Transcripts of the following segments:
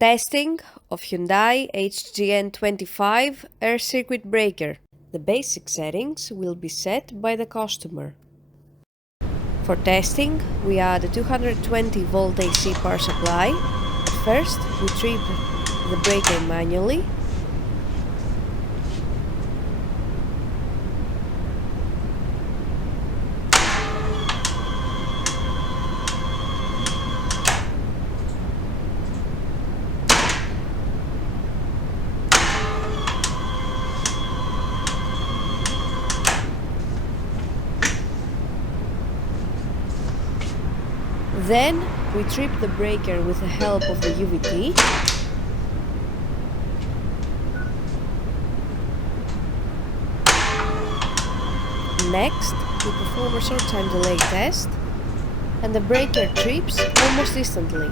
Testing of Hyundai HGN25 air circuit breaker. The basic settings will be set by the customer. For testing, we add a 220 volt AC power supply. First, we trip the breaker manually. Then we trip the breaker with the help of the UVT. Next, we perform a short time delay test, and the breaker trips almost instantly.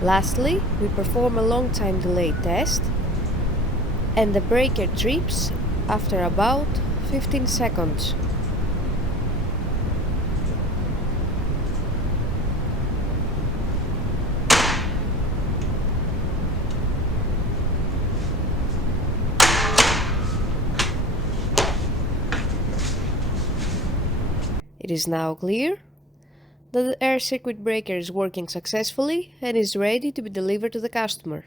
Lastly, we perform a long time delay test, and the breaker trips after about 15 seconds. It is now clear that the air circuit breaker is working successfully and is ready to be delivered to the customer.